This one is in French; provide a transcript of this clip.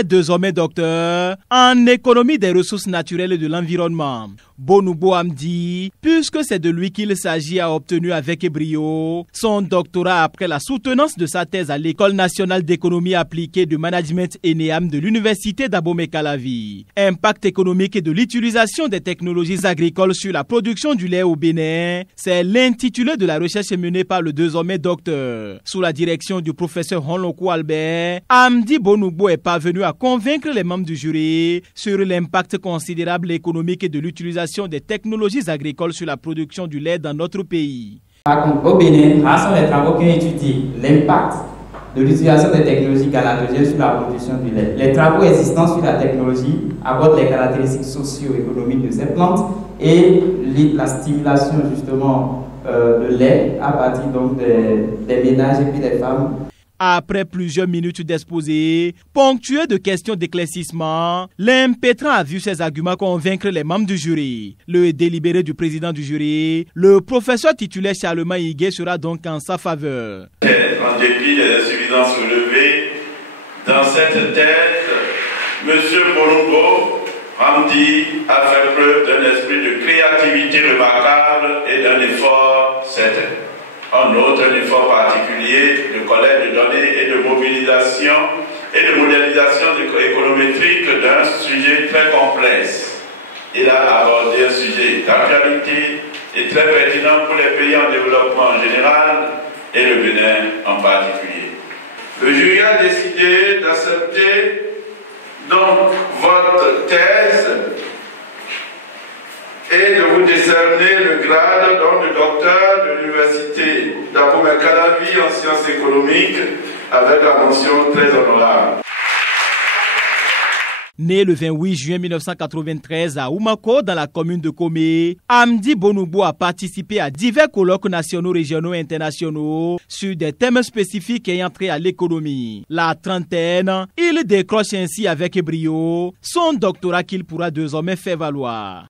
est désormais docteur en économie des ressources naturelles et de l'environnement. Bonoubo Amdi, puisque c'est de lui qu'il s'agit, a obtenu avec brio son doctorat après la soutenance de sa thèse à l'École nationale d'économie appliquée de management ENEAM de l'Université d'Abomey-Calavi. Impact économique et de l'utilisation des technologies agricoles sur la production du lait au Bénin, c'est l'intitulé de la recherche menée par le désormais docteur. Sous la direction du professeur Honloko Albert, Amdi Bonoubo est parvenu à convaincre les membres du jury sur l'impact considérable économique et de l'utilisation des technologies agricoles sur la production du lait dans notre pays. Au Bénin, grâce aux travaux qui ont étudié l'impact de l'utilisation des technologies galatogènes sur la production du lait. Les travaux existants sur la technologie abordent les caractéristiques socio-économiques de ces plantes et la stimulation justement de lait à partir donc des ménages et puis des femmes. Après plusieurs minutes d'exposé, ponctué de questions d'éclaircissement, l'impétrant a vu ses arguments convaincre les membres du jury. Le délibéré du président du jury, le professeur titulaire Charlemagne Higuet, sera donc en sa faveur. En dépit des insuffisances relevées, dans cette thèse, M. Bonoubo Amdi a fait preuve d'un esprit de créativité remarquable et d'un effort certain. En outre, un effort particulier de collecte de données et de mobilisation et de modélisation économétrique d'un sujet très complexe. Il a abordé un sujet d'actualité et très pertinent pour les pays en développement en général et le Bénin en particulier. Le jury a décidé d'accepter donc votre thèse et de vous décerner le grade de docteur de l'Université d'Abomey-Calavi en sciences économiques avec la mention très honorable. Né le 28 juin 1993 à Oumako, dans la commune de Komé, Amdi Bonoubo a participé à divers colloques nationaux, régionaux et internationaux sur des thèmes spécifiques ayant trait à l'économie. La trentaine, il décroche ainsi avec brio son doctorat qu'il pourra désormais faire valoir.